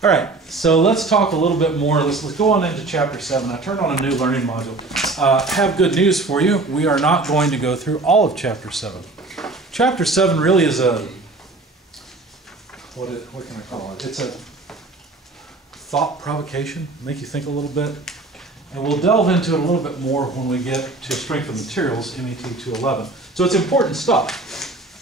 All right, so let's talk a little bit more. Let's go on into Chapter 7. I turned on a new learning module. Have good news for you. We are not going to go through all of Chapter 7. Chapter 7 really is a, what can I call it? It's a thought provocation, make you think a little bit. And we'll delve into it a little bit more when we get to Strength of Materials, MET 211. So it's important stuff.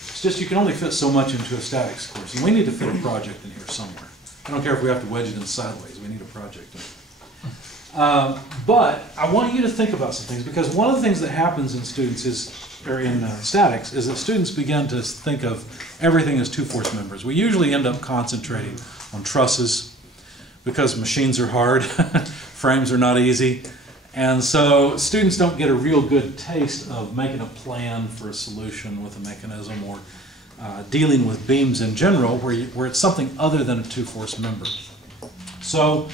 It's just you can only fit so much into a statics course. And we need to fit a project in here somewhere. I don't care if we have to wedge it in sideways. We need a project in it. But I want you to think about some things, because one of the things that happens in students is, or in statics, is that students begin to think of everything as two-force members. We usually end up concentrating on trusses because machines are hard, frames are not easy, and so students don't get a real good taste of making a plan for a solution with a mechanism, or dealing with beams in general, where it's something other than a two-force member. So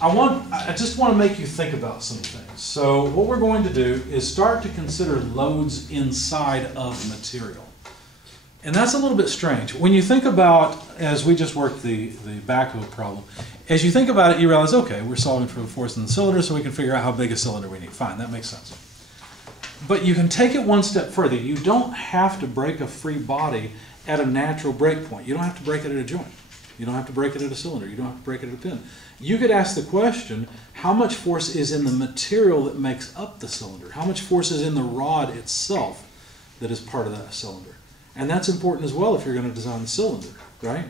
I just want to make you think about some things. So what we're going to do is start to consider loads inside of material. And that's a little bit strange. When you think about, as we just worked the backhoe problem, as you think about it, you realize, okay, we're solving for the force in the cylinder, so we can figure out how big a cylinder we need. Fine, that makes sense. But you can take it one step further. You don't have to break a free body at a natural break point. You don't have to break it at a joint. You don't have to break it at a cylinder. You don't have to break it at a pin. You could ask the question, how much force is in the material that makes up the cylinder? How much force is in the rod itself that is part of that cylinder? And that's important as well if you're going to design the cylinder, right?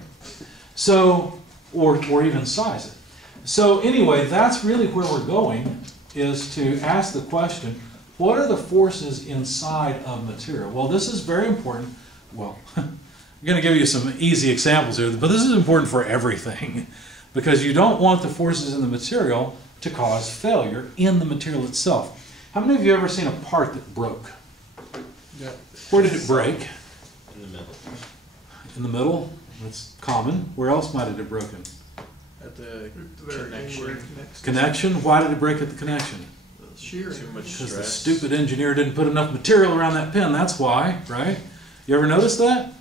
So, or even size it. So anyway, that's really where we're going, is to ask the question, what are the forces inside of material? Well, this is very important. Well, I'm going to give you some easy examples here, but this is important for everything, because you don't want the forces in the material to cause failure in the material itself. How many of you have ever seen a part that broke? Yeah. Where did it break? In the middle. In the middle? That's common. Where else might it have broken? At the connection. Connection? Why did it break at the connection? Shear. Too much Because stress. the stupid engineer didn't put enough material around that pin. That's why, right? You ever notice that?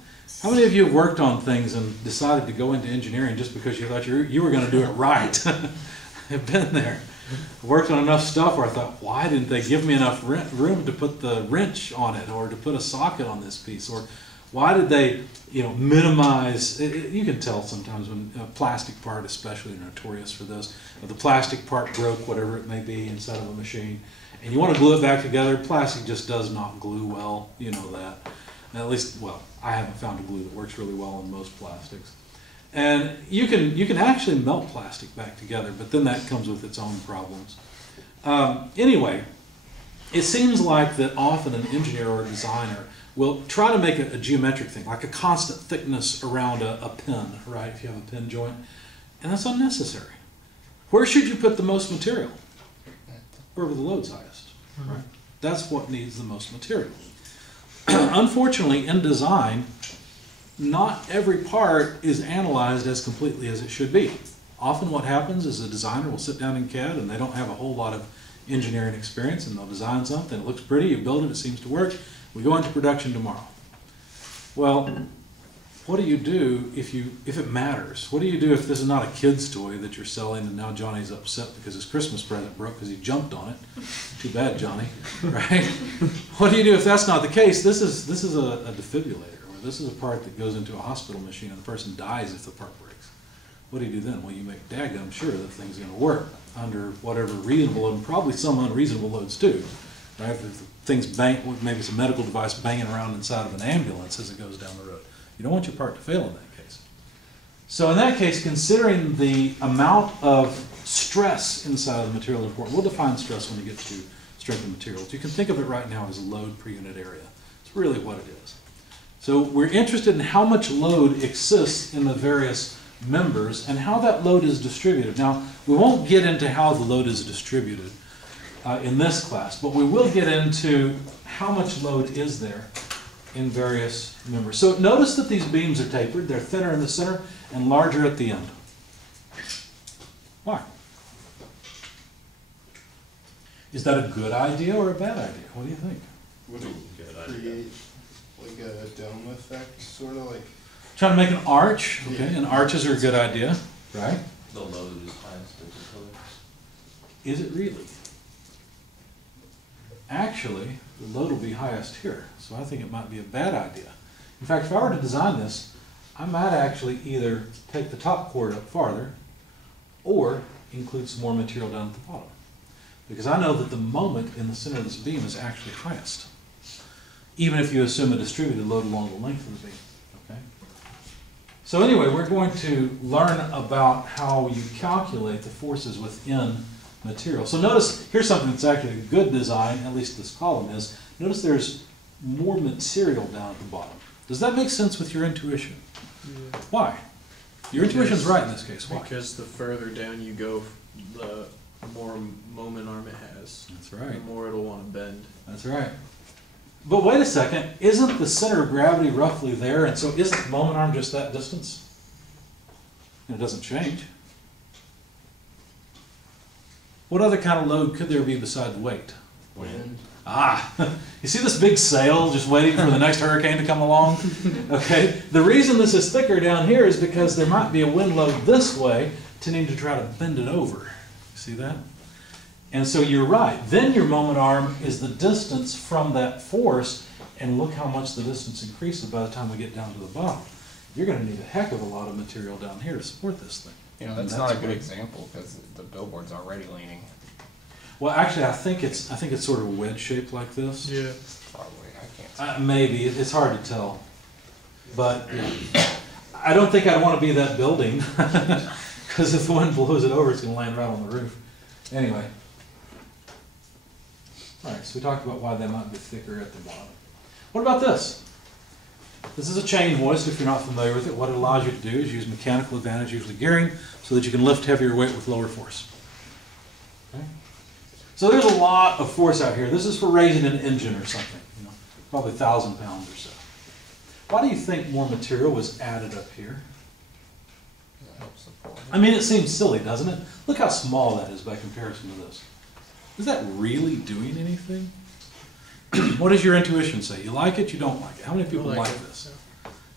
How many of you have worked on things and decided to go into engineering just because you thought you were going to do it right? I've been there. I worked on enough stuff where I thought, why didn't they give me enough room to put the wrench on it, or to put a socket on this piece, or why did they, minimize? You can tell sometimes when a plastic part, especially, are notorious for this. If the plastic part broke, whatever it may be, inside of a machine, and you want to glue it back together, plastic just does not glue well. You know that. At least, well, I haven't found a glue that works really well on most plastics. And you can actually melt plastic back together, but then that comes with its own problems. Anyway, it seems like that often an engineer or a designer will try to make a geometric thing, like a constant thickness around a pin, right, if you have a pin joint, and that's unnecessary. Where should you put the most material? Wherever the load's highest, right? That's what needs the most material. Unfortunately, in design, not every part is analyzed as completely as it should be. Often what happens is a designer will sit down in CAD and they don't have a whole lot of engineering experience, and they'll design something, it looks pretty, you build it, it seems to work, we go into production tomorrow. Well, what do you do if it matters? What do you do if this is not a kid's toy that you're selling and now Johnny's upset because his Christmas present broke because he jumped on it? Too bad, Johnny, right? What do you do if that's not the case? This is a defibrillator, or this is a part that goes into a hospital machine and the person dies if the part breaks. What do you do then? Well, you make daggum sure that thing's going to work under whatever reasonable, and probably some unreasonable loads too, right? If things bang, maybe it's a medical device banging around inside of an ambulance as it goes down the road. You don't want your part to fail in that case. So in that case, considering the amount of stress inside of the material is important. We'll define stress when we get to strength of materials. You can think of it right now as load per unit area. It's really what it is. So we're interested in how much load exists in the various members and how that load is distributed. Now, we won't get into how the load is distributed in this class, but we will get into how much load is there in various members. So notice that these beams are tapered. They're thinner in the center and larger at the end. Why? Is that a good idea or a bad idea? What do you think? Would it create like a dome effect, sort of like? Trying to make an arch. Okay, and arches are a good idea. right? The load is highest at the pillar. Is it really? Actually, the load will be highest here, so I think it might be a bad idea. In fact, if I were to design this, I might actually either take the top chord up farther or include some more material down at the bottom. Because I know that the moment in the center of this beam is actually highest, even if you assume a distributed load along the length of the beam. Okay? So anyway, we're going to learn about how you calculate the forces within material. So notice, here's something that's actually a good design, at least this column is. Notice there's more material down at the bottom. Does that make sense with your intuition? Yeah. Why? Your intuition's right in this case. Why? Because the further down you go, the more moment arm it has. That's The right. more it'll want to bend. That's right. But wait a second, isn't the center of gravity roughly there, and so isn't the moment arm just that distance? And it doesn't change. What other kind of load could there be beside the weight? Wind. Ah, you see this big sail just waiting for the next hurricane to come along? Okay, the reason this is thicker down here is because there might be a wind load this way tending to try to bend it over. See that? And so you're right. Then your moment arm is the distance from that force, and look how much the distance increases by the time we get down to the bottom. You're going to need a heck of a lot of material down here to support this thing. You know, And that's not a good great. example because the billboard's already leaning. Well, actually, I think it's sort of a wedge shaped like this. Yeah. Probably, I can't. Maybe it's hard to tell, but I don't think I'd want to be that building because if the wind blows it over, it's going to land right on the roof. Anyway, all right. So we talked about why they might be thicker at the bottom. What about this? This is a chain hoist. If you're not familiar with it, what it allows you to do is use mechanical advantage, usually gearing, so that you can lift heavier weight with lower force. Okay? So there's a lot of force out here. This is for raising an engine or something, you know, probably 1,000 pounds or so. Why do you think more material was added up here? That helps support it. I mean, it seems silly, doesn't it? Look how small that is by comparison to this. Is that really doing anything? What does your intuition say? You like it, you don't like it? How many people like this?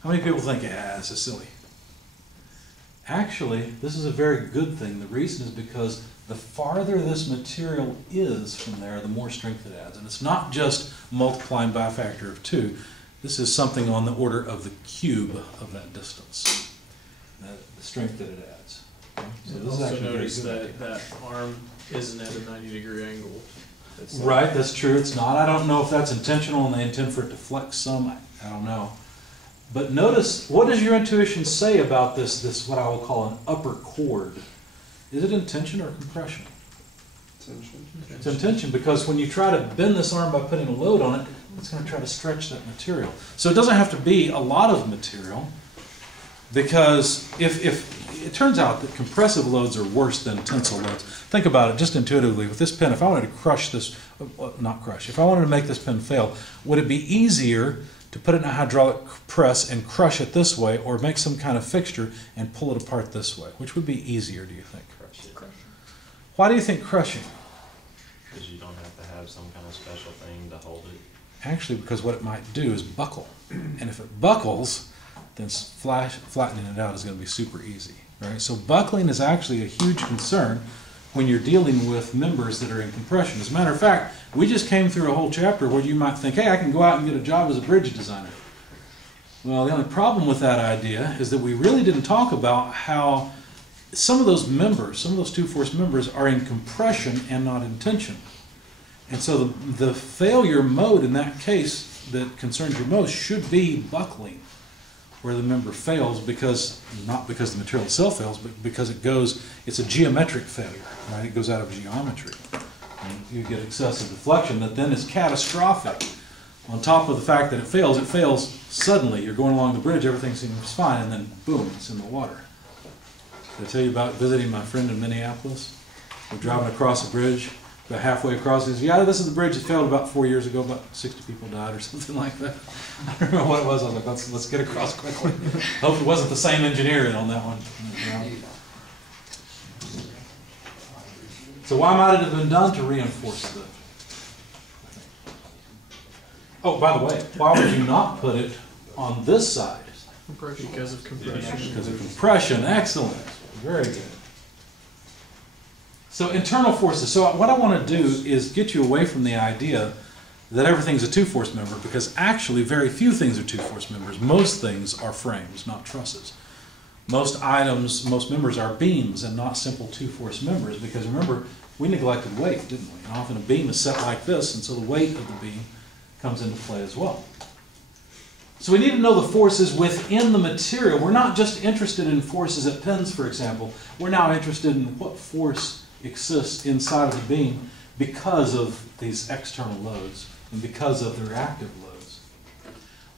How many people think, this is silly? Actually, this is a very good thing. The reason is because the farther this material is from there, the more strength it adds. And it's not just multiplying by a factor of 2. This is something on the order of the cube of that distance, the strength that it adds. So this is Also actually very notice good. that arm isn't at a 90-degree angle. It's Right, that's true. It's not. I don't know if that's intentional and they intend for it to flex some. I don't know. But notice, what does your intuition say about this what I will call an upper chord? Is it intention or compression? It's intention, because when you try to bend this arm by putting a load on it, it's going to try to stretch that material. So it doesn't have to be a lot of material, because if it turns out that compressive loads are worse than tensile loads. Think about it just intuitively. With this pen, if I wanted to crush this, not crush, if I wanted to make this pen fail, would it be easier to put it in a hydraulic press and crush it this way, or make some kind of fixture and pull it apart this way? Which would be easier, do you think? Crush it. Why do you think crushing? Because you don't have to have some kind of special thing to hold it. Actually, because what it might do is buckle. And if it buckles, then flattening it out is going to be super easy. Right? So buckling is actually a huge concern when you're dealing with members that are in compression. As a matter of fact, we just came through a whole chapter where you might think, hey, I can go out and get a job as a bridge designer. Well, the only problem with that idea is that we really didn't talk about how some of those members, some of those two-force members are in compression and not in tension. And so the failure mode in that case that concerns you most should be buckling, where the member fails because, not because the material itself fails, but because it's a geometric failure, right? It goes out of geometry. And you get excessive deflection that then is catastrophic. On top of the fact that it fails suddenly. You're going along the bridge, everything seems fine, and then boom, it's in the water. Did I tell you about visiting my friend in Minneapolis? We're driving across a bridge. About halfway across, he says, yeah, this is the bridge that failed about 4 years ago. About 60 people died or something like that. I don't remember what it was. I was like, let's get across quickly. Hope it wasn't the same engineer on that one. So why might it have been done to reinforce the... Oh, by the way, why would you not put it on this side? Because of compression. Because of compression. Excellent. Very good. So internal forces. So what I want to do is get you away from the idea that everything's a two-force member, because actually very few things are two-force members. Most things are frames, not trusses. Most items, most members are beams and not simple two-force members, because remember, we neglected weight, didn't we? And often a beam is set like this, and so the weight of the beam comes into play as well. So we need to know the forces within the material. We're not just interested in forces at pins, for example. We're now interested in what force exists inside of the beam because of these external loads and because of the reactive loads.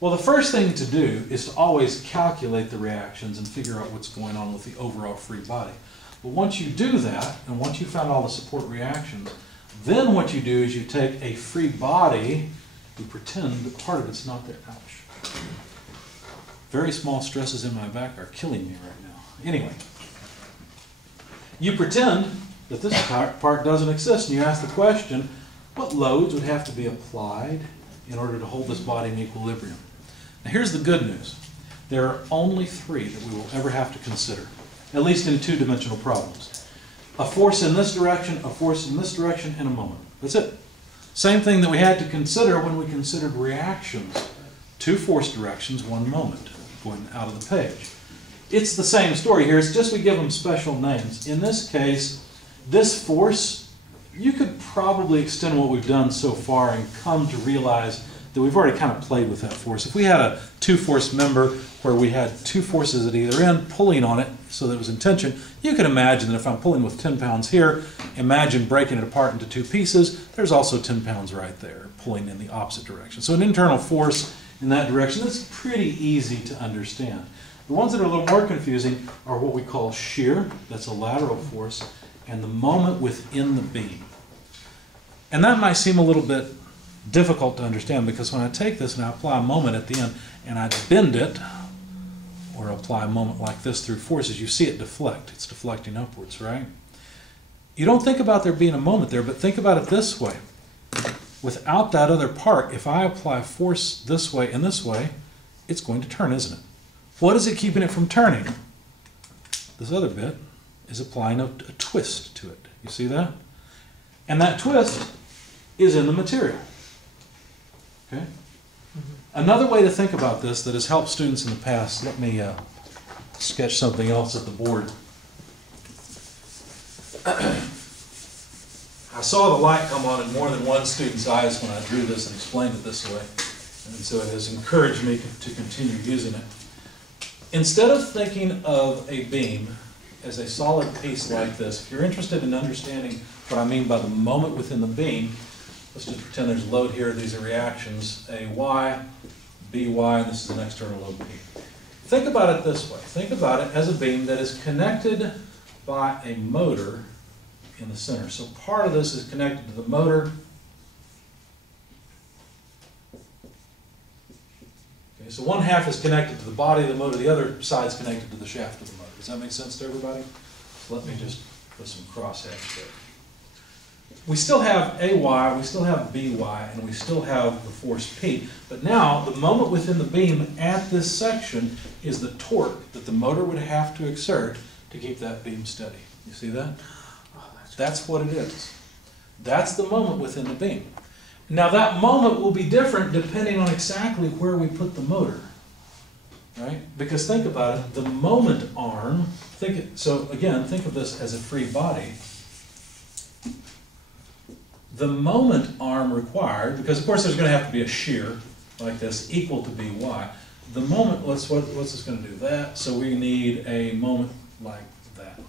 Well, the first thing to do is to always calculate the reactions and figure out what's going on with the overall free body. But once you do that, and once you found all the support reactions, then what you do is you take a free body, you pretend that part of it's not there. Ouch. Very small stresses in my back are killing me right now. Anyway, you pretend that this part doesn't exist, and you ask the question, what loads would have to be applied in order to hold this body in equilibrium? Now here's the good news. There are only three that we will ever have to consider, at least in two-dimensional problems. A force in this direction, a force in this direction, and a moment. That's it. Same thing that we had to consider when we considered reactions. Two force directions, one moment, going out of the page. It's the same story here, it's just we give them special names. In this case, this force, you could probably extend what we've done so far and come to realize that we've already kind of played with that force. If we had a two-force member where we had two forces at either end pulling on it so that it was in tension, you can imagine that if I'm pulling with 10 pounds here, imagine breaking it apart into two pieces, there's also 10 pounds right there pulling in the opposite direction. So an internal force in that direction, that's pretty easy to understand. The ones that are a little more confusing are what we call shear, that's a lateral force, and the moment within the beam. And that might seem a little bit difficult to understand, because when I take this and I apply a moment at the end and I bend it, or apply a moment like this through forces, you see it deflect. It's deflecting upwards, right? You don't think about there being a moment there, but think about it this way. Without that other part, if I apply force this way and this way, it's going to turn, isn't it? What is it keeping it from turning? This other bit is applying a twist to it. You see that? And that twist is in the material. Okay? Another way to think about this that has helped students in the past, let me sketch something else at the board. I saw the light come on in more than one student's eyes when I drew this and explained it this way, and so it has encouraged me to continue using it. Instead of thinking of a beam as a solid piece like this, if you're interested in understanding what I mean by the moment within the beam, let's just pretend there's a load here, these are reactions, A, Y, B, Y, and this is an external load P. Think about it this way. Think about it as a beam that is connected by a motor in the center. So part of this is connected to the motor. Okay, so one half is connected to the body of the motor, the other side is connected to the shaft of the motor. Does that make sense to everybody? So let me just put some crosshatch there. We still have AY, we still have BY, and we still have the force P. But now, the moment within the beam at this section is the torque that the motor would have to exert to keep that beam steady. You see that? That's what it is. That's the moment within the beam. Now that moment will be different depending on exactly where we put the motor. Right? Because think about it, the moment arm, so again, think of this as a free body. The moment arm required, because of course there's going to have to be a shear like this equal to By. The moment, what's this going to do? That, so we need a moment like that.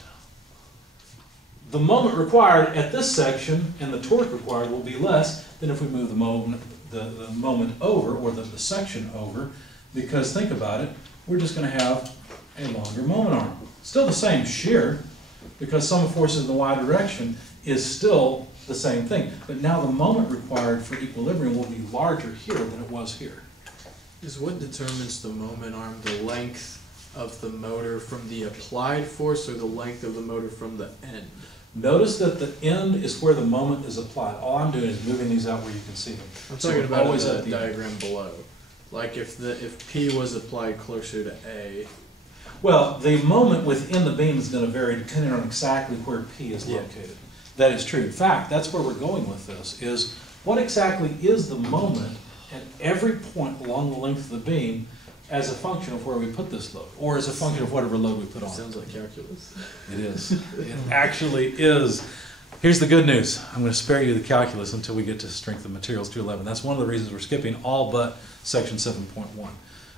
The moment required at this section and the torque required will be less than if we move the moment over, or the section over, because think about it, we're just going to have a longer moment arm. Still the same shear, because sum of forces in the y direction is still the same thing, but now the moment required for equilibrium will be larger here than it was here. Is what determines the moment arm the length of the motor from the applied force, or the length of the motor from the end? Notice that the end is where the moment is applied. All I'm doing is moving these out where you can see them. I'm talking about always the diagram below. Like if P was applied closer to A. Well, the moment within the beam is going to vary depending on exactly where P is Yeah. located. That is true. In fact, that's where we're going with this, is what exactly is the moment at every point along the length of the beam as a function of where we put this load, or as a function of whatever load we put on it. Sounds like calculus. It is. It actually is. Here's the good news. I'm going to spare you the calculus until we get to strength of materials 211. That's one of the reasons we're skipping all but section 7.1.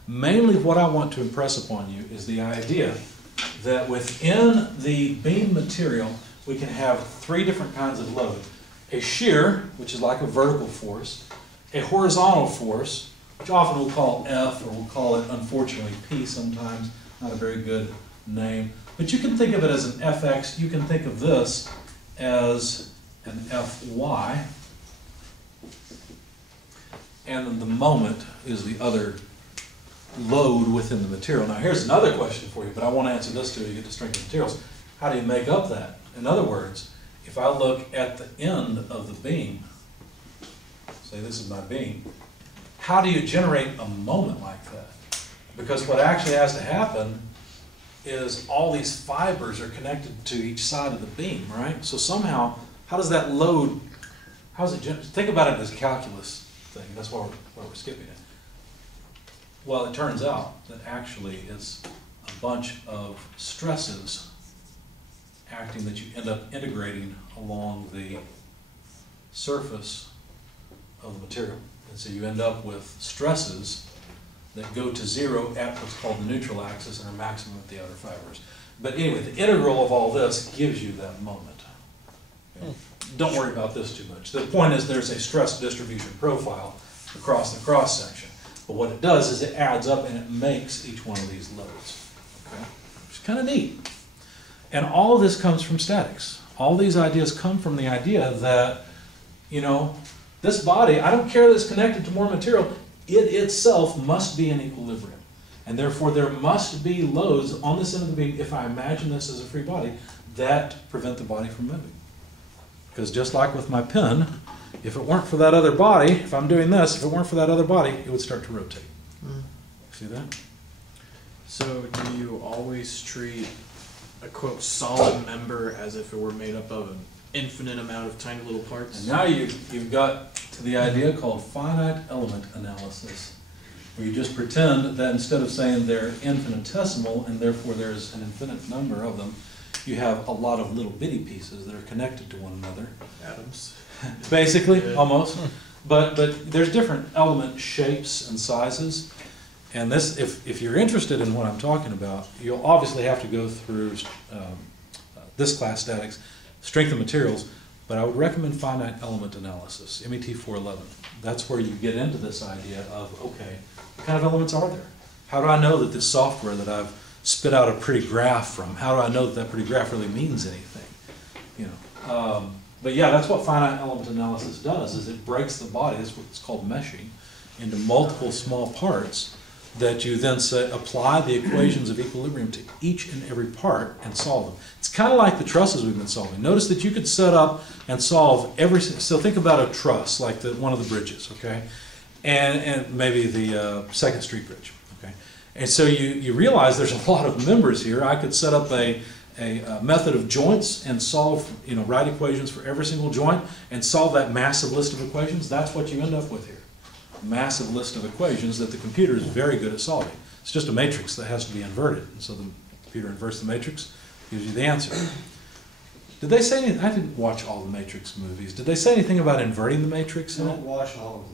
Mainly what I want to impress upon you is the idea that within the beam material we can have three different kinds of load. A shear, which is like a vertical force, a horizontal force, which often we'll call F, or we'll call it, unfortunately, P sometimes, not a very good name. But you can think of it as an Fx, you can think of this as an Fy, and then the moment is the other load within the material. Now here's another question for you, but I want to answer this till you get to strength of materials. How do you make up that? In other words, if I look at the end of the beam, say this is my beam, how do you generate a moment like that? Because what actually has to happen is all these fibers are connected to each side of the beam, right? So somehow, how does that load, how does it, think about it as a calculus thing, that's why we're skipping it. Well, it turns out that actually it's a bunch of stresses acting that you end up integrating along the surface of the material. And so you end up with stresses that go to zero at what's called the neutral axis and are maximum at the outer fibers. But anyway, the integral of all this gives you that moment. Okay? Don't worry about this too much. The point is there's a stress distribution profile across the cross section. But what it does is it adds up and it makes each one of these loads. Okay? Which is kind of neat. And all of this comes from statics. All these ideas come from the idea that, you know, this body, I don't care that it's connected to more material, it itself must be in equilibrium. And therefore there must be loads on this end of the beam, if I imagine this as a free body, that prevent the body from moving. Because just like with my pen, if it weren't for that other body, if I'm doing this, if it weren't for that other body, it would start to rotate. See that? So do you always treat a quote solid member as if it were made up of an infinite amount of tiny little parts? And now you've got to the idea called finite element analysis, where you just pretend that instead of saying they're infinitesimal and therefore there's an infinite number of them, you have a lot of little bitty pieces that are connected to one another. Atoms. Basically, Yeah. almost. But there's different element shapes and sizes. And this, if you're interested in what I'm talking about, you'll obviously have to go through this class statics, strength of materials, but I would recommend finite element analysis, MET 411. That's where you get into this idea of, okay, what kind of elements are there? How do I know that this software that I've spit out a pretty graph from, how do I know that that pretty graph really means anything? You know, but yeah, that's what finite element analysis does, is it breaks the body, that's what's called meshing, into multiple small parts that you then say, apply the equations of equilibrium to each and every part and solve them. It's kind of like the trusses we've been solving. Notice that you could set up and solve every, so think about a truss, like one of the bridges, okay? And maybe the 2nd Street Bridge, okay? And so you realize there's a lot of members here. I could set up a method of joints and solve, you know, write equations for every single joint and solve that massive list of equations. That's what you end up with here. Massive list of equations that the computer is very good at solving. It's just a matrix that has to be inverted. So the computer inverts the matrix, gives you the answer. Did they say anything? I didn't watch all the Matrix movies. Did they say anything about inverting the matrix in it? Don't watch all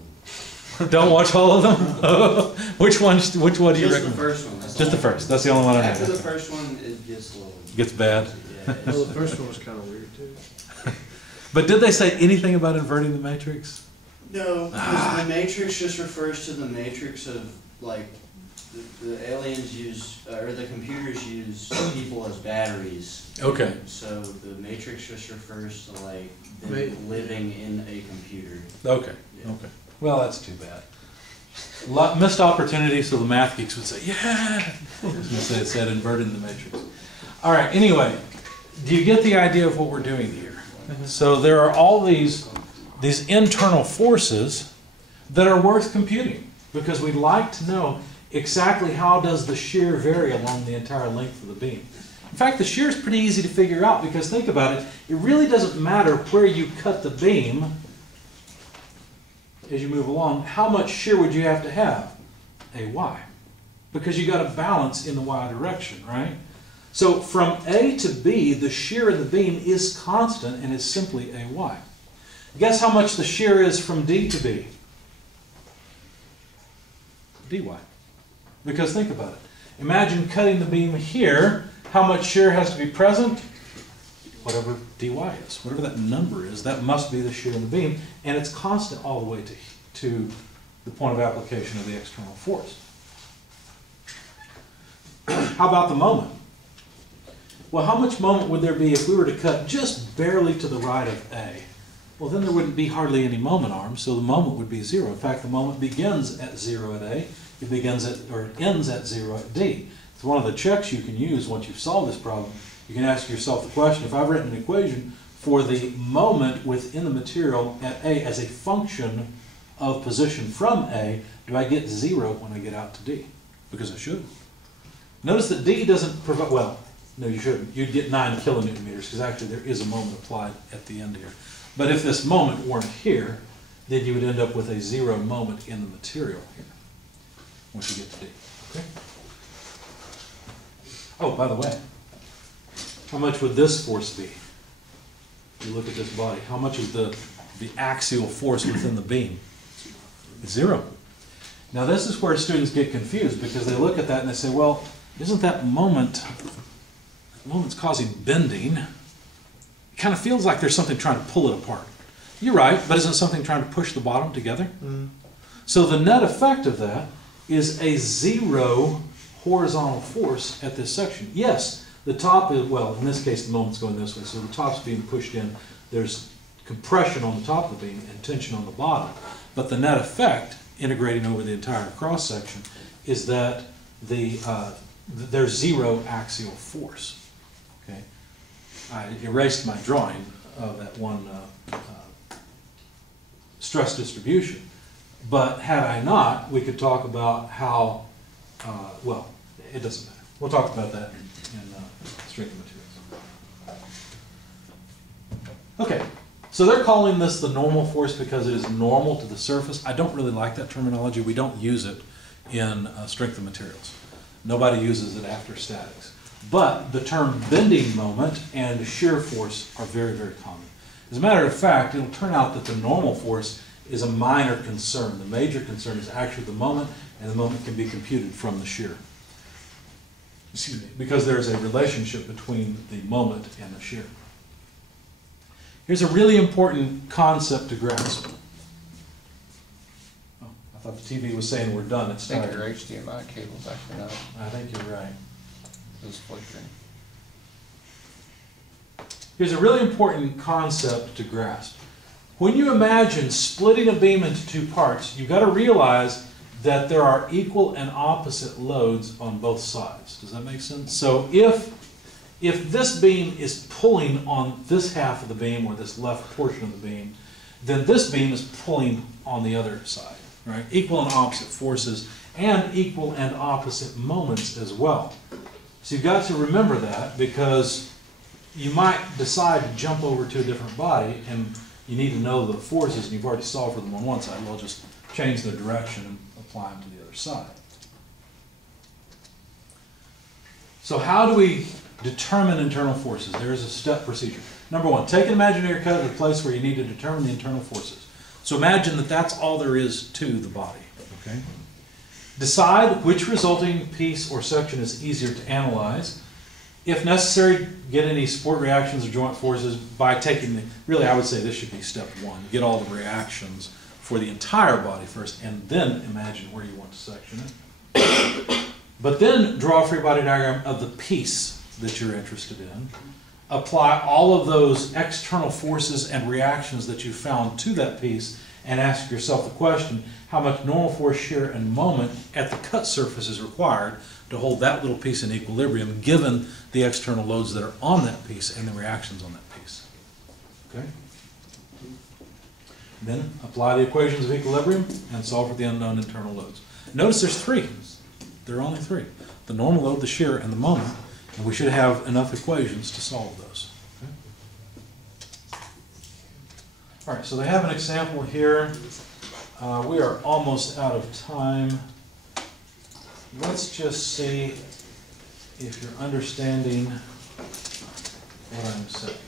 of them. Don't watch all of them? Which one do you Just recommend? the first one. That's Just the all. first. That's the only one I After the have. first one, it gets a little. Gets bad. Yeah, Well, the first one was kind of weird too. But did they say anything about inverting the matrix? No, because the matrix just refers to the matrix of, like, the aliens use, or the computers use people as batteries. Okay. So the matrix just refers to, like, Wait. them living in a computer. Okay. Yeah. Okay. Well, that's too bad. Missed opportunity, so the math geeks would say, yeah! It said inverting the matrix. All right, anyway, do you get the idea of what we're doing here? So there are all these internal forces that are worth computing, because we'd like to know, exactly how does the shear vary along the entire length of the beam. In fact, the shear is pretty easy to figure out because think about it, it really doesn't matter where you cut the beam as you move along, how much shear would you have to have? AY. Because you got a balance in the Y direction, right? So from A to B, the shear of the beam is constant and is simply AY. Guess how much the shear is from D to B? DY. Because think about it. Imagine cutting the beam here. How much shear has to be present? Whatever dy is. Whatever that number is, that must be the shear in the beam. And it's constant all the way to the point of application of the external force. How about the moment? Well, how much moment would there be if we were to cut just barely to the right of A? Well, then there wouldn't be hardly any moment arms, so the moment would be 0. In fact, the moment begins at 0 at A. It begins at, or it ends at 0 at D. It's one of the checks you can use once you've solved this problem. You can ask yourself the question, if I've written an equation for the moment within the material at A as a function of position from A, do I get 0 when I get out to D? Because I should. Notice that D doesn't provide, well, no, you shouldn't. You'd get 9 kilonewton meters, because actually there is a moment applied at the end here. But if this moment weren't here, then you would end up with a 0 moment in the material here, once you get to D. Okay? Oh, by the way, how much would this force be? If you look at this body, how much is the axial force within the beam? It's 0. Now this is where students get confused, because they look at that and they say, well, isn't that moment's causing bending? It kind of feels like there's something trying to pull it apart. You're right, but isn't something trying to push the bottom together? So the net effect of that is a 0 horizontal force at this section. Yes, the top is, well, in this case the moment's going this way, so the top's being pushed in. There's compression on the top of the beam and tension on the bottom. But the net effect, integrating over the entire cross section, is that there's 0 axial force. Okay, I erased my drawing of that one stress distribution, but had I not, we could talk about how, well, it doesn't matter. We'll talk about that in strength of materials. Okay. So they're calling this the normal force because it is normal to the surface. I don't really like that terminology. We don't use it in strength of materials. Nobody uses it after statics. But the term bending moment and shear force are very, very common. As a matter of fact, it'll turn out that the normal force is a minor concern. The major concern is actually the moment, and the moment can be computed from the shear. Excuse me, because there's a relationship between the moment and the shear. Here's a really important concept to grasp. Oh, I thought the TV was saying we're done. It's I think time. your HDMI cable's actually not. I think you're right. It's flickering. Here's a really important concept to grasp. When you imagine splitting a beam into 2 parts, you've got to realize that there are equal and opposite loads on both sides. Does that make sense? So if this beam is pulling on this half of the beam or this left portion of the beam, then this beam is pulling on the other side, right? Equal and opposite forces and equal and opposite moments as well. So you've got to remember that, because you might decide to jump over to a different body and you need to know the forces, and you've already solved for them on one side. Well, just change their direction and apply them to the other side. So how do we determine internal forces? There is a step procedure. Number 1, take an imaginary cut at the place where you need to determine the internal forces. So imagine that that's all there is to the body. Okay? Decide which resulting piece or section is easier to analyze. If necessary, get any support reactions or joint forces by taking the, really I would say this should be step 1. Get all the reactions for the entire body first, and then imagine where you want to section it. But then draw a free body diagram of the piece that you're interested in. Apply all of those external forces and reactions that you found to that piece, and ask yourself the question, how much normal force, shear, and moment at the cut surface is required to hold that little piece in equilibrium given the external loads that are on that piece and the reactions on that piece. Okay? Then apply the equations of equilibrium and solve for the unknown internal loads. Notice there's 3. There are only three. The normal load, the shear, and the moment. And we should have enough equations to solve those. Okay? All right, so they have an example here. We are almost out of time. Let's just see if you're understanding what I'm saying.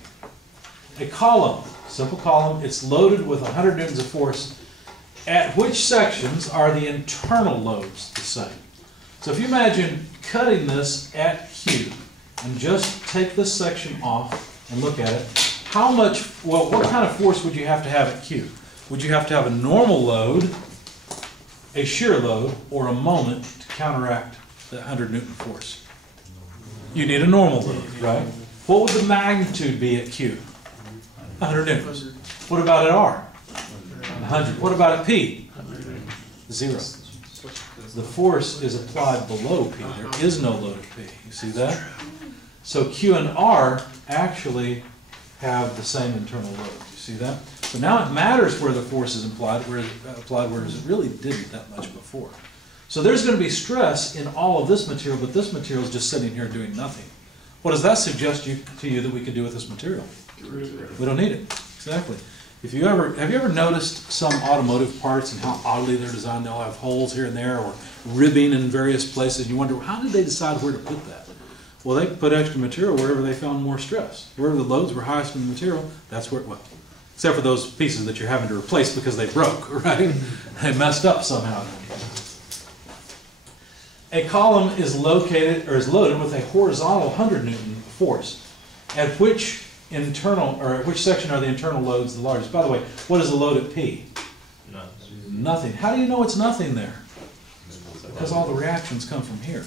A column, simple column, it's loaded with 100 newtons of force. At which sections are the internal loads the same? So if you imagine cutting this at Q and just take this section off and look at it, how much, well, what kind of force would you have to have at Q? Would you have to have a normal load, a shear load, or a moment to counteract the 100 Newton force? You need a normal load, right? What would the magnitude be at Q? 100 newtons. What about at R? 100. What about at P? 0. The force is applied below P. There is no load at P. You see that? So Q and R actually have the same internal load. You see that? So now it matters where the force is applied, whereas it really didn't that much before. So there's going to be stress in all of this material, but this material is just sitting here doing nothing. What does that suggest to you that we could do with this material? We don't need it. Exactly. Have you ever noticed some automotive parts and how oddly they're designed? They'll have holes here and there or ribbing in various places. You wonder, how did they decide where to put that? Well, they put extra material wherever they found more stress. Wherever the loads were highest in the material, that's where it went. Except for those pieces that you're having to replace because they broke, right? They messed up somehow. A column is located or is loaded with a horizontal 100 Newton force. At which section are the internal loads the largest? By the way, what is the load at P? Nothing. How do you know it's nothing there? Because all the reactions come from here.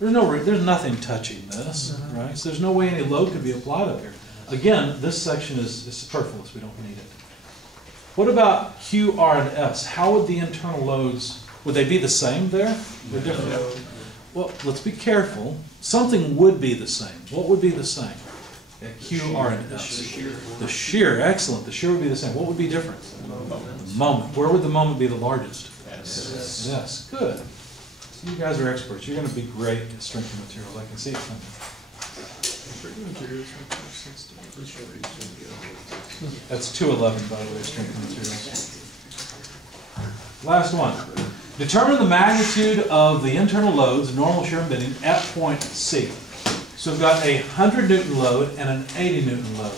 There's nothing touching this, right? So there's no way any load could be applied up here. Again, this section is superfluous. We don't need it. What about Q, R, and S? How would the internal loads, would they be the same there? They're different. Well, let's be careful. Something would be the same. What would be the same? At Q, R, and S. The shear, excellent. The shear would be the same. What would be different? The moment. Where would the moment be the largest? Yes. Good. So you guys are experts. You're going to be great at strength of materials. I can see it coming. That's 211, by the way, strength of materials. Last one. Determine the magnitude of the internal loads, normal, shear, and bending, at point C. So we've got a 100 Newton load and an 80 Newton load.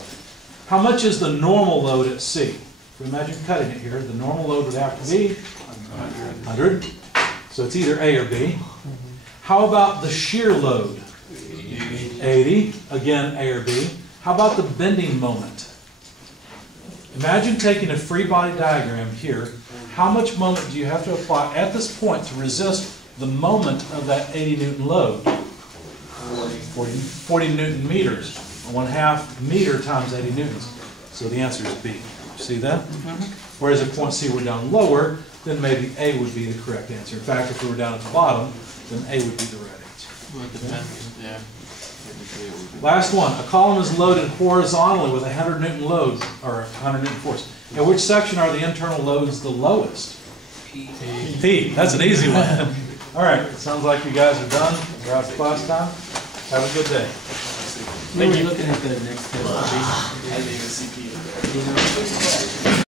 How much is the normal load at C? If we imagine cutting it here, the normal load would have to be 100. So it's either A or B. How about the shear load? 80. Again, A or B. How about the bending moment? Imagine taking a free body diagram here. How much moment do you have to apply at this point to resist the moment of that 80 Newton load? 40 Newton meters. 1/2 meter times 80 newtons. So the answer is B. See that? Whereas at point C we're down lower, then maybe A would be the correct answer. In fact, if we were down at the bottom, then A would be the right answer. Well, it depends, yeah. Last one. A column is loaded horizontally with a 100 Newton load, or 100 Newton force. At which section are the internal loads the lowest? P. That's an easy one. All right. Sounds like you guys are done. We're out of class time. Have a good day. When you're looking at the next test, I didn't even see Peter.